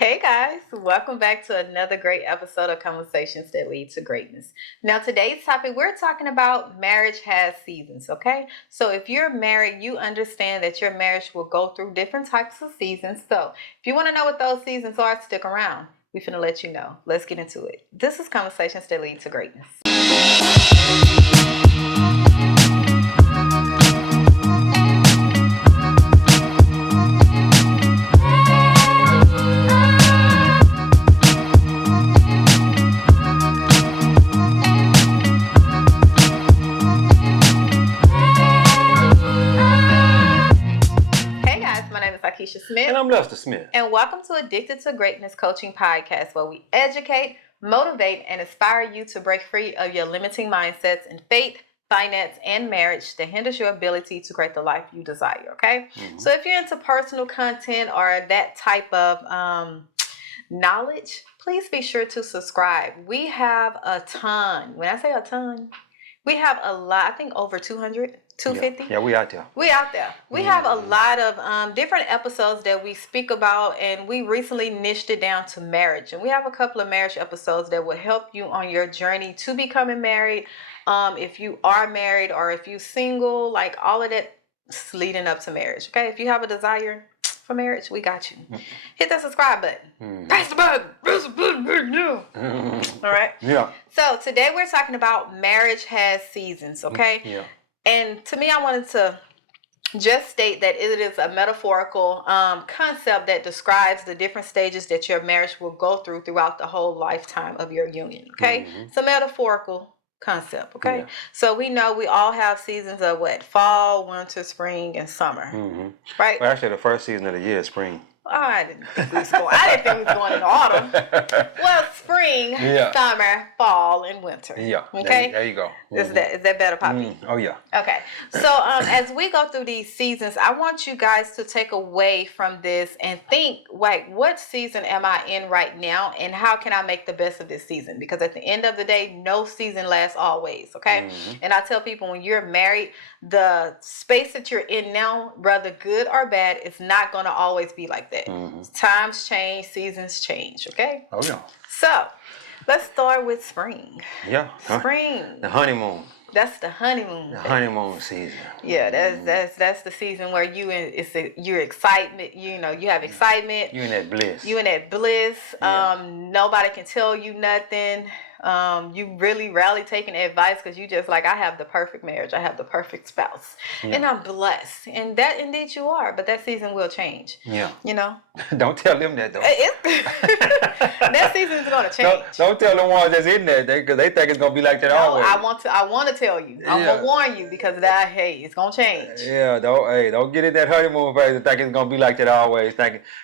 Hey guys, welcome back to another great episode of Conversations That Lead to Greatness. Now, today's topic, we're talking about marriage has seasons, okay? So, if you're married, you understand that your marriage will go through different types of seasons. So, if you want to know what those seasons are, stick around. We're finna let you know. Let's get into it. This is Conversations That Lead to Greatness. Hey guys, my name is Akeisha Smith. And I'm Lester Smith. And welcome to Addicted to Greatness Coaching Podcast, where we educate, motivate, and inspire you to break free of your limiting mindsets in faith, finance, and marriage that hinders your ability to create the life you desire, okay? So if you're into personal content or that type of knowledge, please be sure to subscribe. We have a ton. When I say a ton, we have a lot. I think over 200. 250. Yeah, we out there. We out there. We have a lot of different episodes that we speak about, and we recently niched it down to marriage. And we have a couple of marriage episodes that will help you on your journey to becoming married. If you are married or if you're single, like all of that leading up to marriage. Okay, if you have a desire for marriage, we got you. Hit that subscribe button. Press the button. Press the button. Yeah. All right. Yeah. So today we're talking about marriage has seasons. Okay. Yeah. And to me, I wanted to just state that it is a metaphorical concept that describes the different stages that your marriage will go through throughout the whole lifetime of your union. Okay. It's a metaphorical concept. Okay. Yeah. So we know we all have seasons of what? Fall, winter, spring, and summer. Right? Well, actually, the first season of the year is spring. Oh, I didn't think we was going in autumn. Well, spring, summer, fall, and winter. Yeah. Okay. There you go. Is that better, Poppy? Oh yeah. Okay. So as we go through these seasons, I want you guys to take away from this and think, like, what season am I in right now, and how can I make the best of this season? Because at the end of the day, no season lasts always. Okay. And I tell people, when you're married, the space that you're in now, whether good or bad, it's not going to always be like that. Times change, seasons change. Okay. Oh yeah. So let's start with spring. Yeah. Spring. The honeymoon. That's the honeymoon. The honeymoon season. Yeah, that's the season where you're excitement. You know, you have excitement. You in that bliss. You in that bliss. Yeah. Nobody can tell you nothing. You really rarely taking advice because you just like, I have the perfect marriage. I have the perfect spouse, and I'm blessed. And that indeed you are. But that season will change. Yeah. You know. Don't tell them that though. That season is going to change. Don't tell the ones that's in there because they think it's gonna be like that always. I want to tell you. I'm gonna warn you because it's gonna change. Yeah, don't get in that honeymoon phase and think it's gonna be like that always.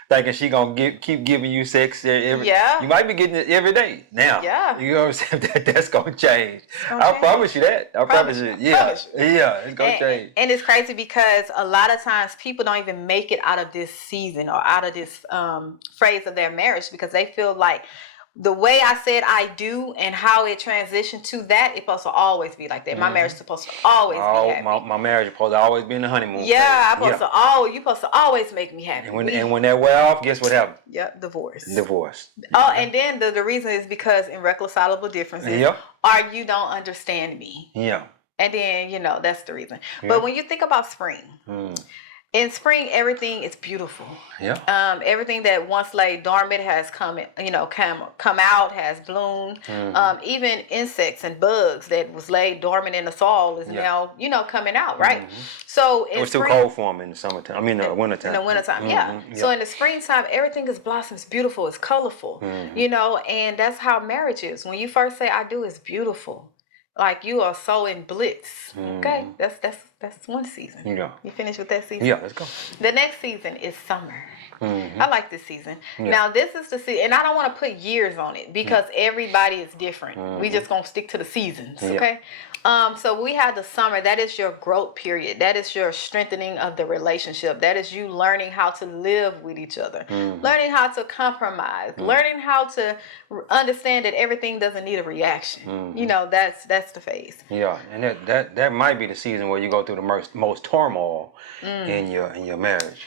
Thinking she gonna keep giving you sex every. Yeah. You might be getting it every day now. Yeah. You know what I'm saying? That's gonna change. I promise you that. I promise you. Yeah. Yeah. It's gonna change. And it's crazy because a lot of times people don't even make it out of this season or out of this phase of their marriage because they feel like the way I said I do and how it transitioned to that, it's supposed to always be like that. My marriage is supposed to always be happy. My marriage is supposed to always be in the honeymoon phase. You're supposed to always make me happy. And when that wear off, guess what happened? Yep, divorce. Oh, and then the reason is because irreconcilable differences. Yeah. Or you don't understand me. Yeah. And then, that's the reason. Yeah. But when you think about spring, in spring, everything is beautiful. Yeah. Everything that once lay dormant has come out, has bloomed. Even insects and bugs that was laid dormant in the soil is now, coming out, right? So it was too cold for them in the summertime. I mean, the wintertime. In the wintertime, yeah. So in the springtime, everything is blossoms, beautiful, it's colorful, and that's how marriage is. When you first say I do, it's beautiful. Like you are so in bliss. Okay, that's one season. Yeah. You finished with that season? Yeah, let's go. The next season is summer. I like this season. Yeah. Now this is the season, and I don't want to put years on it because everybody is different. We just gonna stick to the seasons, okay? So we have the summer. That is your growth period. That is your strengthening of the relationship. That is you learning how to live with each other, learning how to compromise, learning how to understand that everything doesn't need a reaction. That's the phase. Yeah, and that might be the season where you go through the most turmoil in your marriage.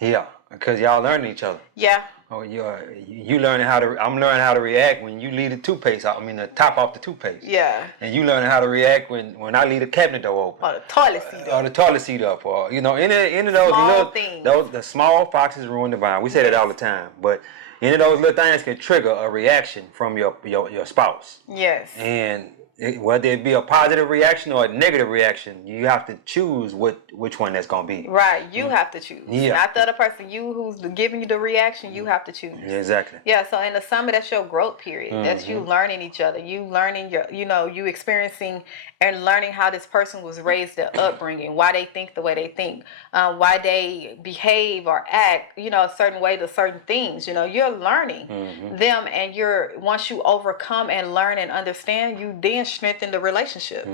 Yeah, because y'all learning each other. Yeah. Oh, you learning how to. I'm learning how to react when you leave the toothpaste. I mean, the top off the toothpaste. Yeah. And you learning how to react when I leave the cabinet door open. Or the toilet seat Or up. the toilet seat up, or any of those Small little things. the small foxes ruin the vine. We say that all the time, but any of those little things can trigger a reaction from your spouse. Yes. And whether it be a positive reaction or a negative reaction, you have to choose which one that's gonna be. Right. You have to choose. Yeah. Not the other person. You who's giving you the reaction, you have to choose. Yeah, exactly. Yeah, so in the summer, that's your growth period. That's you learning each other. You learning you experiencing and learning how this person was raised, their upbringing, why they think the way they think, why they behave or act, a certain way to certain things. You're learning them, and once you overcome and learn and understand, you then strengthen the relationship.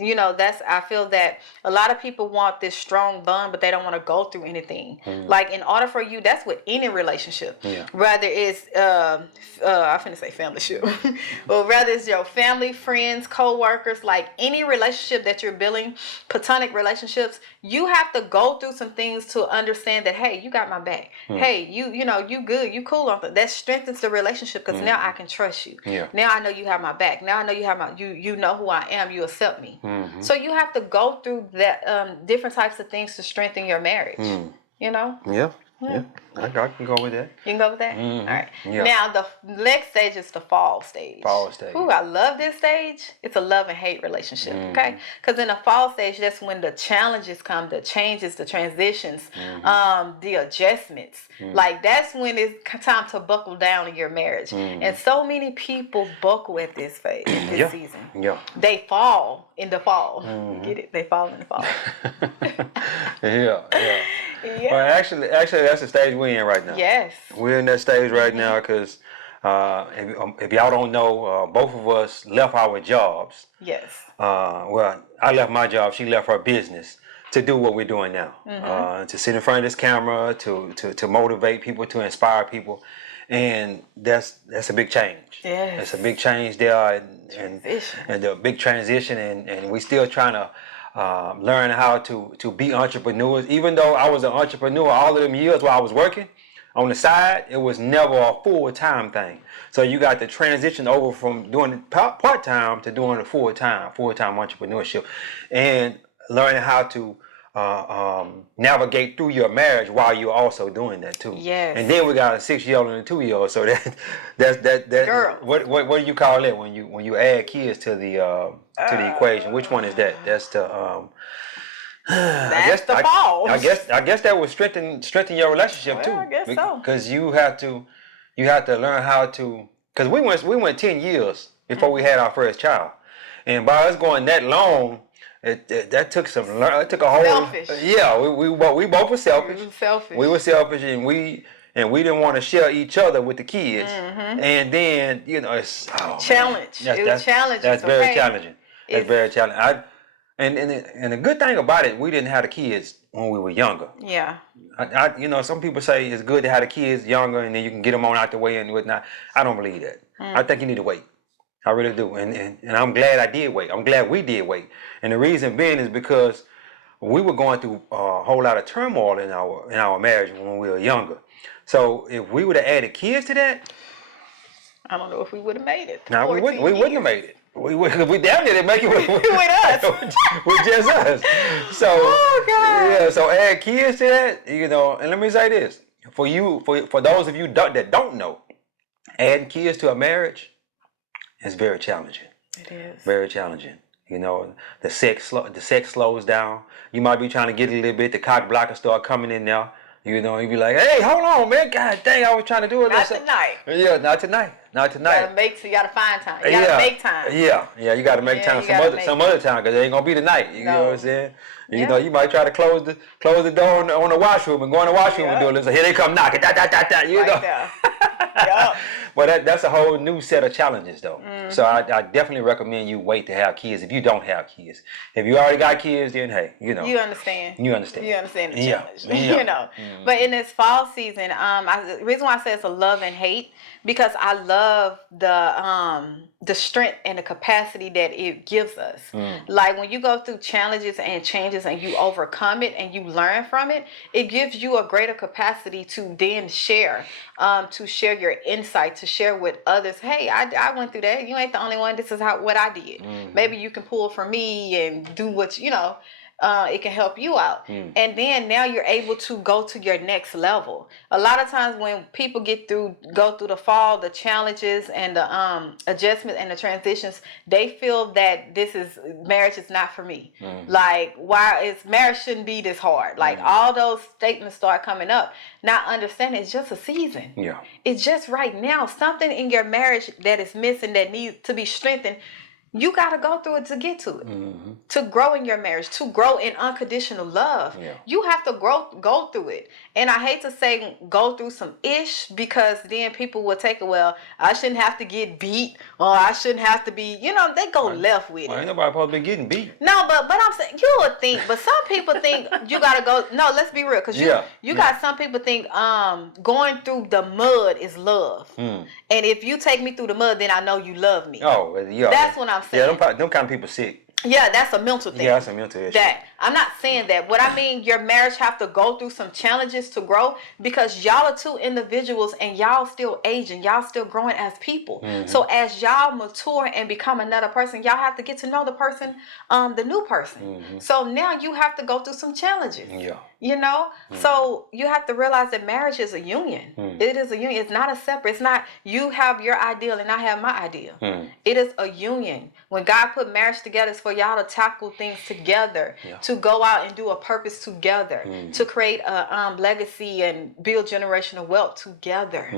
I feel that a lot of people want this strong bond, but they don't want to go through anything. Like in order for you, that's with any relationship. Yeah. Whether it's I'm finna say family ship, or whether it's your family, friends, co-workers, like any relationship that you're building, platonic relationships, you have to go through some things to understand that, hey, you got my back. Hey, you good, you cool on that. That strengthens the relationship because now I can trust you. Yeah. Now I know you have my back. Now I know you have you know who I am. You accept me. So you have to go through that different types of things to strengthen your marriage. Yeah. I can go with that. You can go with that? Mhm. All right. Yeah. Now, the next stage is the fall stage. Fall stage. Ooh, I love this stage. It's a love and hate relationship, okay? Because in the fall stage, that's when the challenges come, the changes, the transitions, the adjustments. Like, that's when it's time to buckle down in your marriage. And so many people buckle at this phase, this season. Yeah. They fall in the fall. Get it? They fall in the fall. Yeah. Yeah. Well, actually, that's the stage we're in right now. Yes. We're in that stage right now because if y'all don't know, both of us left our jobs. Yes. Well, I left my job. She left her business to do what we're doing now. To sit in front of this camera, to motivate people, to inspire people, and that's a big change. Yes. It's a big change there, and a big transition, and we still trying to. Learn how to be entrepreneurs. Even though I was an entrepreneur all of them years while I was working on the side, it was never a full-time thing. So you got to transition over from doing part-time to doing the full-time entrepreneurship, and learning how to navigate through your marriage while you're also doing that too. Yes. And then we got a 6-year-old and a 2-year-old. So that Girl. What do you call that when you add kids to the equation? Which one is that? That's the That's the fall. I guess that would strengthen your relationship too. I guess so. Because you have to learn how to. Because we went 10 years before we had our first child, and by us going that long. That took it took a whole. Selfish. Yeah, we both were selfish. We were selfish, and we didn't want to share each other with the kids. And then it's challenge. It was challenging. That's very challenging. That's very challenging. And the good thing about it, we didn't have the kids when we were younger. Yeah. Some people say it's good to have the kids younger, and then you can get them on out the way and whatnot. I don't believe that. I think you need to wait. I really do, and I'm glad I did wait. I'm glad we did wait, and the reason being is because we were going through a whole lot of turmoil in our marriage when we were younger. So if we would have added kids to that, I don't know if we would have made it. No, we wouldn't have made it. We damn near didn't make it with us. with just us. So yeah, so add kids to that, and let me say this for those of you that don't know, adding kids to a marriage. It's very challenging. It is. Very challenging. The sex slows down. You might be trying to get a little bit. The cock blocker start coming in now. You be like, hey, hold on, man. God dang, I was trying to do it. Not tonight. Yeah, not tonight. You gotta find time. You gotta make time. Yeah, you gotta make time some other time because it ain't gonna be tonight. You know what I'm saying? You might try to close the door on the washroom and go in the washroom and do it. So here they come knocking. Da, da, da, da, There. Yep. But that's a whole new set of challenges, though. So I definitely recommend you wait to have kids if you don't have kids. If you already got kids, then hey, you understand. You understand. You understand the Yeah. challenge. Yeah. You know. But in this fall season, the reason why I say it's a love and hate, because I love the strength and the capacity that it gives us. Like when you go through challenges and changes and you overcome it and you learn from it, it gives you a greater capacity to then share your insight, to share with others. Hey, I went through that. You ain't the only one. This is what I did. Maybe you can pull from me and do what it can help you out. And then now you're able to go to your next level. A lot of times when people go through the fall, the challenges and the adjustments and the transitions, they feel that marriage is not for me. Like, marriage shouldn't be this hard. Like all those statements start coming up. Not understanding it's just a season. Yeah. It's just right now. Something in your marriage that is missing, that needs to be strengthened. You got to go through it to get to it. To grow in your marriage, to grow in unconditional love. Yeah. You have to go through it. And I hate to say go through some ish, because then people will take it, well, I shouldn't have to get beat, or I shouldn't have to be, they go left with it. Ain't nobody supposed to be getting beat. No, but I'm saying, you would think, but some people think you got to go, no, let's be real, because you got some people think going through the mud is love. And if you take me through the mud, then I know you love me. Oh, yeah. That's what I'm saying. Yeah, them kind of people sick. Yeah, that's a mental thing. Yeah, that's a mental issue. I'm not saying that. What I mean, your marriage have to go through some challenges to grow, because y'all are two individuals and y'all still aging. Y'all still growing as people. So as y'all mature and become another person, y'all have to get to know the person, the new person. So now you have to go through some challenges. Yeah. So you have to realize that marriage is a union. It is a union. It's not a separate. It's not you have your ideal and I have my ideal. It is a union. When God put marriage together, it's for y'all to tackle things together, to go out and do a purpose together, to create a legacy and build generational wealth together,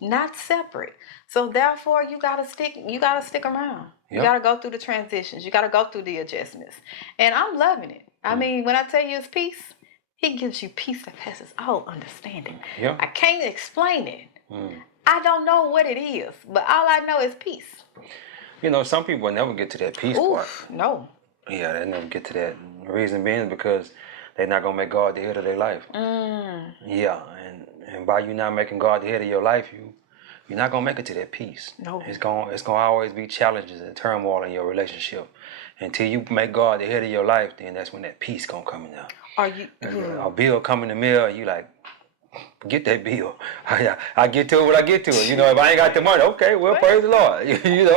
not separate. So therefore, you gotta stick around. You gotta go through the transitions. You gotta go through the adjustments. And I'm loving it. I mean, when I tell you it's peace, He gives you peace that passes all understanding. Yeah. I can't explain it. I don't know what it is, but all I know is peace. Some people will never get to that peace part. No. Yeah, they never get to that. The reason being is because they're not gonna make God the head of their life. Yeah, and by you not making God the head of your life, you're not gonna make it to that peace. No. It's gonna always be challenges and turmoil in your relationship. Until you make God the head of your life, then that's when that peace gonna come in there. A bill come in the mail, and you like, get that bill. I get to it when I get to it. If I ain't got the money, okay, well, praise the Lord.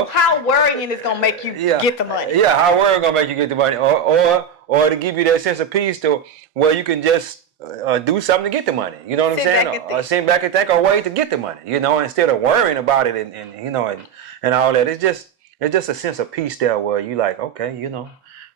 How worrying is gonna make you get the money? Yeah, how worrying gonna make you get the money, or to give you that sense of peace to where you can just do something to get the money. You know what I'm saying? Or sit back and think, or wait to get the money. Instead of worrying about it and all that. It's just a sense of peace there where you like, okay,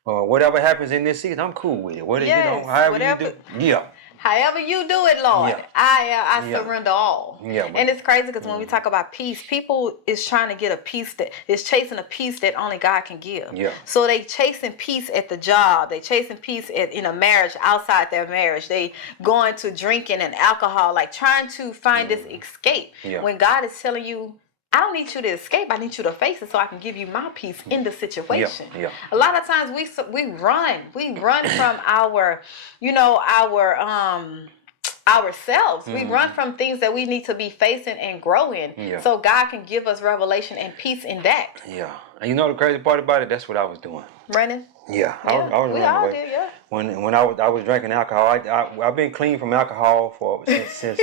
whatever happens in this season, I'm cool with it. However you do. Yeah. However you do it, Lord, I surrender all. Yeah, and it's crazy because when we talk about peace, people is trying to get a peace that is chasing a peace that only God can give. Yeah. So they chasing peace at the job. They chasing peace in a marriage, outside their marriage. They going to drinking and alcohol, like trying to find this escape. Yeah. When God is telling you, I don't need you to escape. I need you to face it so I can give you my peace in the situation. Yeah. A lot of times we run. We run from ourselves. We run from things that we need to be facing and grow in. Yeah. So God can give us revelation and peace in that. Yeah. And the crazy part about it, that's what I was doing. Running? Yeah. I was running away. Did, yeah. When I was drinking alcohol, I've been clean from alcohol since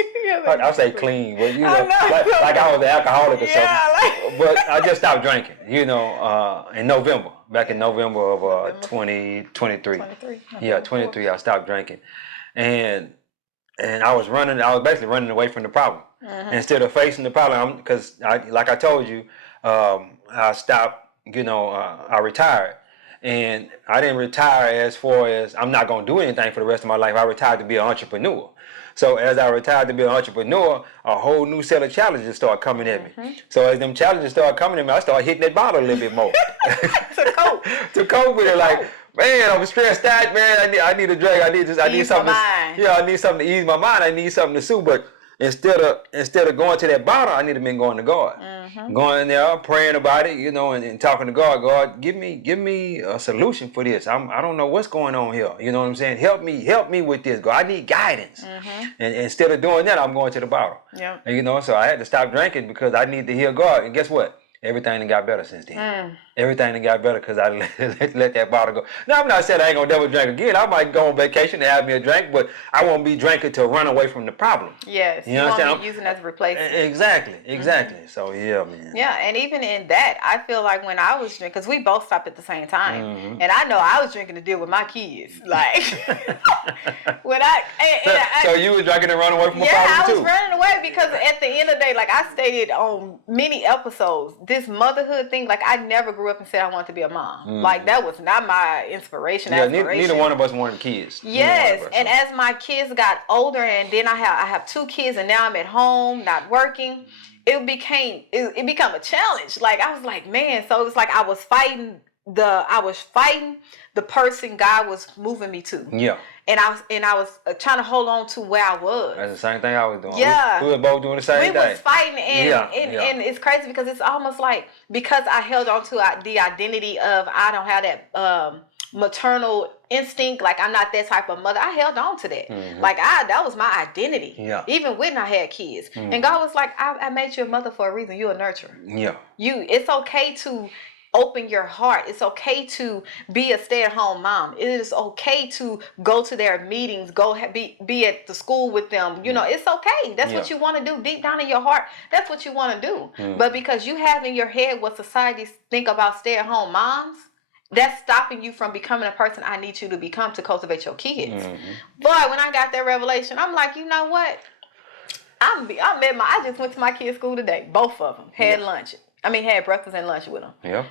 I say clean, but like I was an alcoholic or something. But I just stopped drinking, in November, back in November of 2023. 23. I stopped drinking, and I was basically running away from the problem instead of facing the problem. Because like I told you, I stopped. I retired. And I didn't retire as far as I'm not going to do anything for the rest of my life. I retired to be an entrepreneur. So as I retired to be an entrepreneur, a whole new set of challenges started coming at me. So as them challenges started coming at me, I started hitting that bottle a little bit more. to cope with it. Like, man, I'm stressed out, man. I need a drink. I need something. I need something to ease my mind. I need something to soothe. But instead of going to that bottle, I need to been going to God. Going there, praying about it, and talking to God. God, give me a solution for this. I don't know what's going on here. You know what I'm saying? Help me with this. God, I need guidance. And instead of doing that, I'm going to the bottle. Yeah. And, so I had to stop drinking because I need to hear God. And guess what? Everything done got better since then. Everything done got better because I let that bottle go. Now, I'm not saying I ain't going to never drink again. I might go on vacation and have me a drink, but I won't be drinking to run away from the problem. Yes. You understand? Won't be using as a replacement. Exactly. So, yeah, man. Yeah, and even in that, I feel like when I was drinking, because we both stopped at the same time, and I know I was drinking to deal with my kids. Like, So you was drinking to run away from a problem too? Yeah, I was running away because at the end of the day, like I stated on many episodes, this motherhood thing, like I never grew up and said I wanted to be a mom. Like that was not my inspiration. Yeah, neither one of us wanted kids. Yes, and as my kids got older, and then I have 2 kids, and now I'm at home, not working. It became a challenge. Like I was like, man. So it was like I was fighting the person God was moving me to. Yeah. And I was trying to hold on to where I was. That's the same thing I was doing. Yeah. We were both doing the same thing. We was fighting, and it's crazy because it's almost like because I held on to the identity of I don't have that maternal instinct, like I'm not that type of mother. I held on to that. Like that was my identity. Yeah. Even when I had kids. And God was like, I made you a mother for a reason. You're a nurturer. Yeah. It's okay to open your heart. It's okay to be a stay-at-home mom. It is okay to go to their meetings, be at the school with them. It's okay. That's what you want to do deep down in your heart. That's what you want to do. But because you have in your head what society think about stay-at-home moms, that's stopping you from becoming a person I need you to become to cultivate your kids. Boy, when I got that revelation, I'm like, you know what? I just went to my kids' school today. Both of them had lunch. Had breakfast and lunch with them. Yeah.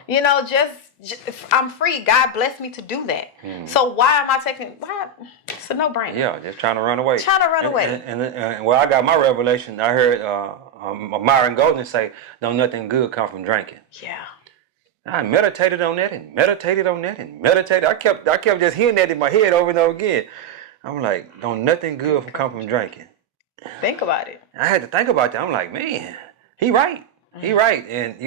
Just I'm free. God blessed me to do that. So why am I taking? Why? It's a no-brainer. Yeah, just trying to run away. And where I got my revelation, I heard Myron Golden say, "No, nothing good come from drinking." Yeah. I meditated on that and meditated on that and meditated. I kept just hearing that in my head over and over again. I'm like, "Don't nothing good come from drinking." Think about it. I had to think about that. I'm like, man, he right. He right. And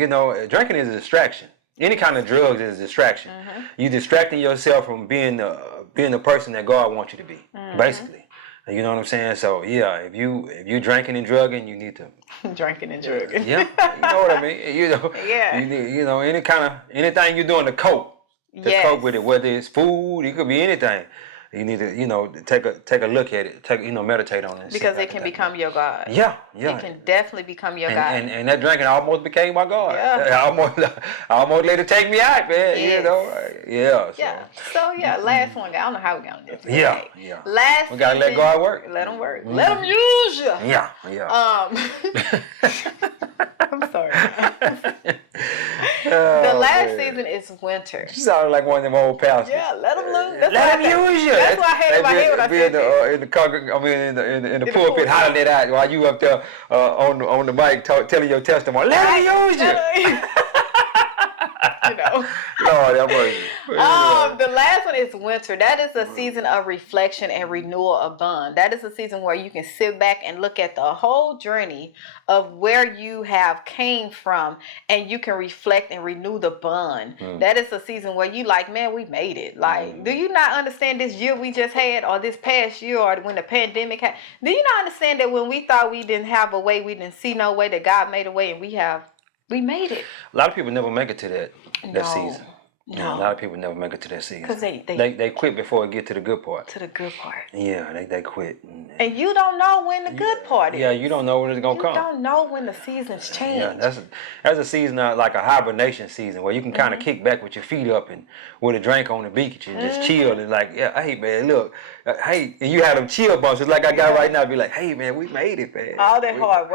drinking is a distraction. Any kind of drugs is a distraction. You distracting yourself from being the person that God wants you to be, basically. You know what I'm saying? So yeah, if you drinking and drugging, you need to drinking and drugging. Yeah, you know what I mean. Yeah. You need, anything you're doing to cope with it, whether it's food, it could be anything. You need to, take a look at it. Meditate on it. Because it can become your God. Yeah. It can definitely become your God. And that drinking almost became my God. Yeah. I almost let it take me out, man. Yes. So last one. I don't know how we got on this. Yeah. Last we gotta let God work. Let him work. Let him use you. Yeah. I'm sorry. The last season is winter. You sound like one of them old pastors. Yeah, let him lose. Let him use you. That's why I had in my head when I said that. In the pulpit, hollering it out while you up there on the mic telling your testimony. Let him use you. Lord, that was. The last one is winter. That is a season of reflection and renewal of bond. That is a season where you can sit back and look at the whole journey of where you have came from, and you can reflect and renew the bond. That is a season where you like, man, we made it. Like, do you not understand this year we just had, or this past year, or when the pandemic had? Do you not understand that when we thought we didn't have a way, we didn't see no way, that God made a way, and we made it. A lot of people never make it to that season. No. Yeah, a lot of people never make it to that season. Because they quit before it get to the good part. To the good part. Yeah, they quit. And you don't know when the good part is. Yeah, you don't know when it's gonna come. You don't know when the seasons change. Yeah, that's a season like a hibernation season where you can kind of kick back with your feet up and with a drink on the beach and just chill and like, hey man, look, hey, and you have them chill bumps just like I got right now. Be like, hey man, we made it, man. All that hard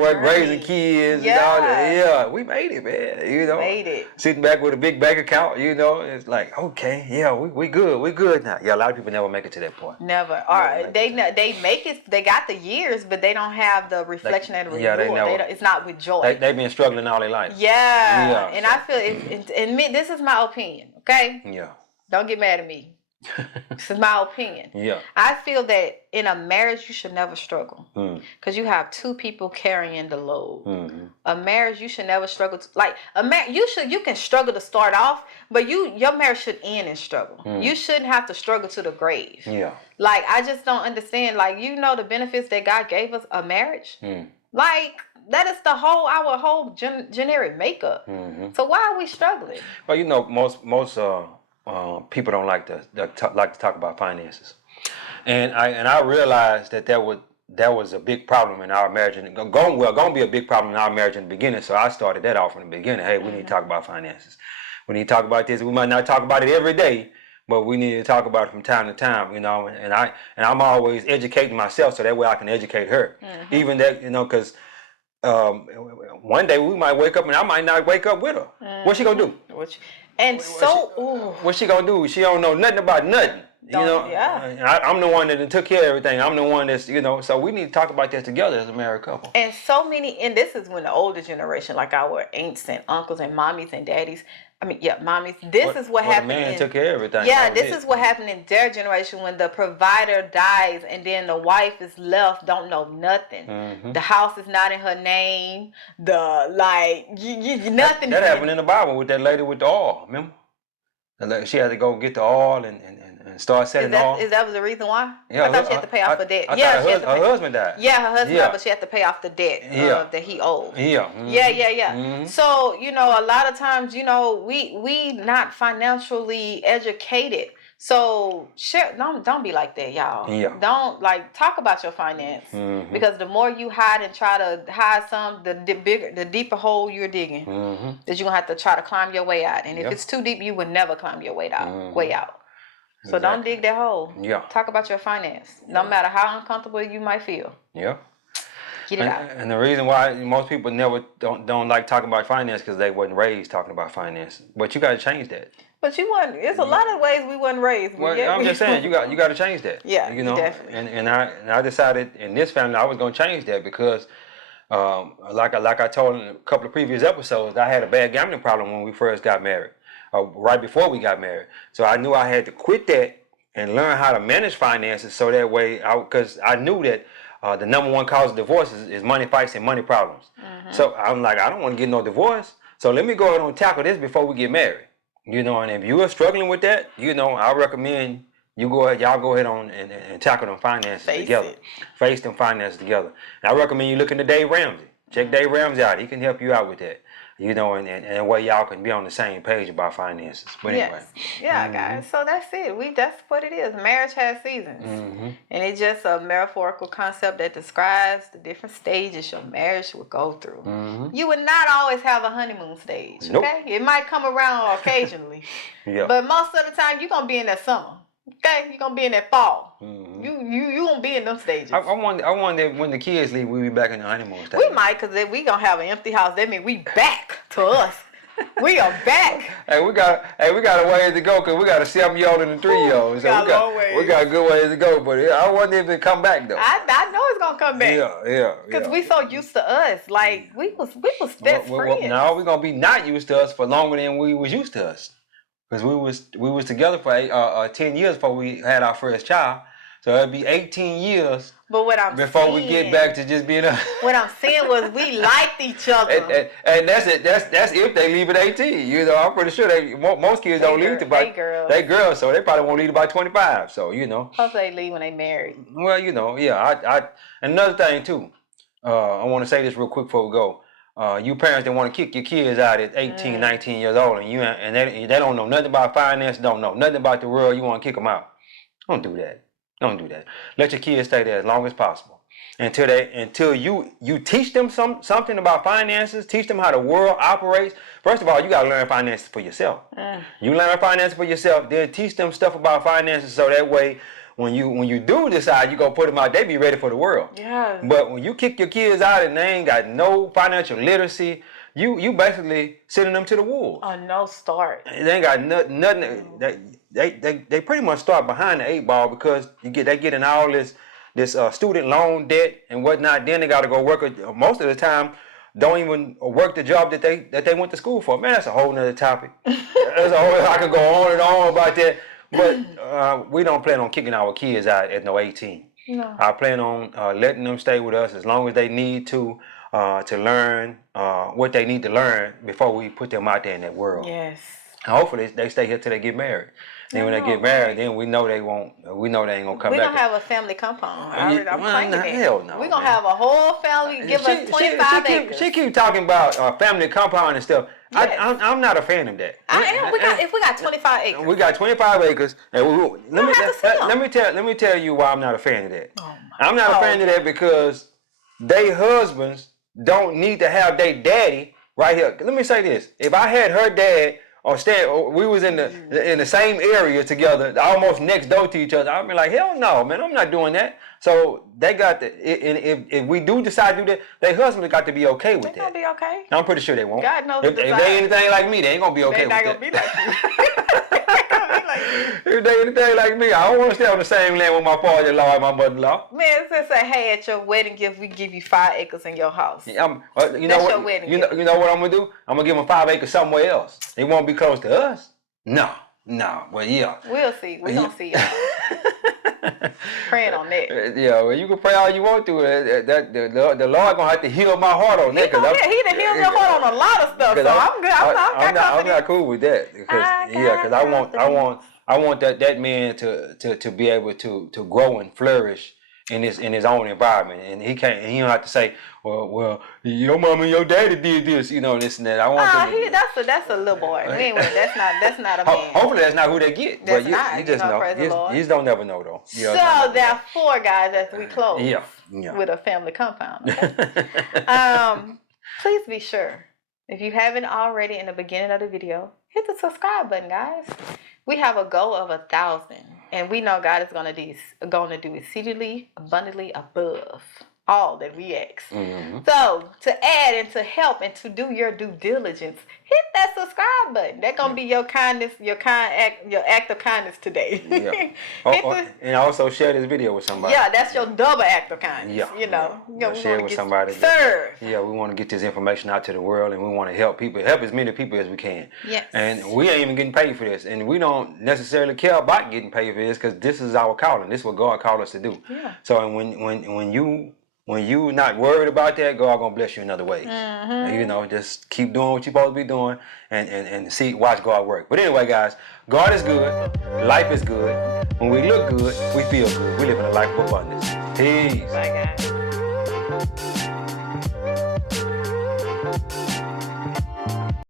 work, raising kids and all that. Yeah, we made it, man. Made it. Sitting back with a big bank account, it's like, okay, yeah, we good now. Yeah, a lot of people never make it to that point. Never. All right, they make it. They got the years, but they don't have the reflection and the renewal. It's not with joy. They've been struggling all their life. Yeah. And I feel this is my opinion. Okay. Yeah. Don't get mad at me. This is my opinion. Yeah. I feel that in a marriage, you should never struggle because you have two people carrying the load. Mm-hmm. A marriage, you should never struggle. You can struggle to start off, but your marriage should end in struggle. You shouldn't have to struggle to the grave. Yeah. Like, I just don't understand. Like, the benefits that God gave us a marriage. Like, that is our whole generic makeup. So why are we struggling? Well, most people don't like to talk about finances, and I realized that was a big problem in our marriage, and going to be a big problem in our marriage in the beginning. So I started that off in the beginning. Hey, we need to talk about finances. We need to talk about this. We might not talk about it every day, but we need to talk about it from time to time. And I'm always educating myself so that way I can educate her. Even that, because. One day we might wake up and I might not wake up with her. What's she gonna do? What's she gonna do? She don't know nothing about nothing. Yeah. I'm the one that took care of everything. I'm the one that's, so we need to talk about this together as a married couple. And this is when the older generation, like our aunts and uncles and mommies and daddies, mommies. This is what happened. The man took care of everything. Yeah, this is what happened in their generation when the provider dies and then the wife is left, don't know nothing. The house is not in her name. Nothing. That happened in the Bible with that lady with the oil. Remember? She had to go get the oil and start setting oil. Is that the reason why? Yeah, I thought she had to pay off the debt. Her husband died. Yeah, her husband died, but she had to pay off the debt that he owed. Yeah. Yeah. So, a lot of times, we not financially educated. So don't be like that, y'all. Yeah. Don't talk about your finance because the more you hide and try to hide some, the deeper hole you're digging that you're gonna have to try to climb your way out. And if it's too deep, you would never climb your way out. So don't dig that hole. Yeah. Talk about your finance, no matter how uncomfortable you might feel. Yeah. Get it out. And the reason why most people never don't like talking about finance because they wasn't raised talking about finance. But you got to change that. But you weren't. It's a lot of ways we wasn't raised. Well, I'm just saying you got to change that. Yeah, definitely. And I decided in this family I was going to change that because, like I told in a couple of previous episodes, I had a bad gambling problem when we first got married, right before we got married. So I knew I had to quit that and learn how to manage finances so that way, because I knew that the number one cause of divorce is money fights and money problems. So I'm like, I don't want to get no divorce. So let me go ahead and tackle this before we get married. And if you are struggling with that, I recommend y'all go ahead on and tackle them finances together. Face them finances together. And I recommend you look into Dave Ramsey. Check Dave Ramsey out. He can help you out with that. And a way y'all can be on the same page about finances. But anyway. Yeah, guys. So that's it. That's what it is. Marriage has seasons. And it's just a metaphorical concept that describes the different stages your marriage will go through. You would not always have a honeymoon stage. Nope. Okay? It might come around occasionally. But most of the time you're gonna be in that summer. Okay? You're gonna be in that fall. You gonna be in them stages. I wonder when the kids leave, we'll be back in the honeymoon stage. We might, because if we gonna have an empty house, that means we back to us. We are back. Hey, we got a ways to go because we got a 7-year-old and a 3-year-old. So we got a good ways to go. But I wonder if it come back though. I know it's gonna come back. Yeah. Because we so used to us, like we was best friends. No, we're gonna be not used to us for longer than we was used to us. Because we was together for 10 years before we had our first child. So it'd be 18 years before we get back to just being What I'm saying was we liked each other. And that's it. That's if they leave at 18. I'm pretty sure most kids don't leave to about they girls, so they probably won't leave about 25. So Hopefully they leave when they married. Well, I another thing too. I want to say this real quick before we go. You parents that want to kick your kids out at 18, 19 years old, and they don't know nothing about finance, don't know nothing about the world, you want to kick them out. Don't do that. Don't do that. Let your kids stay there as long as possible until you teach them something about finances. Teach them how the world operates. First of all, you got to learn finances for yourself. You learn finances for yourself, then teach them stuff about finances so that way. When you do decide you go put them out, they be ready for the world. Yeah. But when you kick your kids out and they ain't got no financial literacy, you basically sending them to the wolves. A no start. They ain't got nothing. They pretty much start behind the 8 ball because they get in all this student loan debt and whatnot. Then they got to go work. Most of the time, don't even work the job that they went to school for. Man, that's a whole nother topic. I could go on and on about that. But we don't plan on kicking our kids out at no 18. No. I plan on letting them stay with us as long as they need to learn what they need to learn before we put them out there in that world. Yes. And hopefully they stay here till they get married. Then when they get married, then we know they won't. We know they ain't gonna come back. We're gonna have a family compound. I'm claiming it. Hell no. We're gonna have a whole family. Give us 25 acres. She keep talking about family compound and stuff. Yes. I'm not a fan of that. I am. If we got 25 acres. We got 25 acres, and let me tell you why I'm not a fan of that. I'm not a fan of that because they husbands don't need to have their daddy right here. Let me say this: if I had her dad. Or we was in the same area together, almost next door to each other. I'd be like, hell no, man, I'm not doing that. So they got if we do decide to do that, their husband got to be okay with that. They're gonna be okay. I'm pretty sure they won't. God knows if they ain't anything like me, they ain't gonna be okay with that. They're not gonna be like you. If they anything like me, I don't want to stay on the same land with my father-in-law and my mother-in-law. Man, just say, hey, at your wedding gift, we give you 5 acres in your house. You know That's what? Your wedding you gift. know what I'm gonna do? I'm gonna give them 5 acres somewhere else. They won't be close to us. No. But yeah. We'll see. We gonna see y'all. Praying on that. Yeah, well, you can pray all you want to. The Lord gonna have to heal my heart on that. He done healed your heart on a lot of stuff. So I'm good. I'm not cool with that because I want that man to be able to grow and flourish in his own environment, and he don't have to say, well, your mama and your daddy did this, this and that. I want that's a little boy. Anyway, that's not a man. Hopefully that's not who they get. That's but not, you just know. You just don't never know though. So therefore, guys, as we close with a family compound, please be sure, if you haven't already in the beginning of the video, hit the subscribe button, guys. We have a goal of 1,000, and we know God is going to do exceedingly abundantly above all that we ask. Mm-hmm. So to add and to help and to do your due diligence, hit that subscribe button. That's gonna be your kindness, your act of kindness today. Yeah. And also share this video with somebody. Yeah, that's your double act of kindness. Yeah. Share it with somebody. Serve. Yeah, we want to get this information out to the world, and we want to help as many people as we can. Yes. And we ain't even getting paid for this, and we don't necessarily care about getting paid for this because this is our calling. This is what God called us to do. Yeah. So when you not worried about that, God gonna bless you in other ways. Mm-hmm. Just keep doing what you're supposed to be doing and watch God work. But anyway, guys, God is good. Life is good. When we look good, we feel good. We live in a life of abundance. Peace. Bye, guys.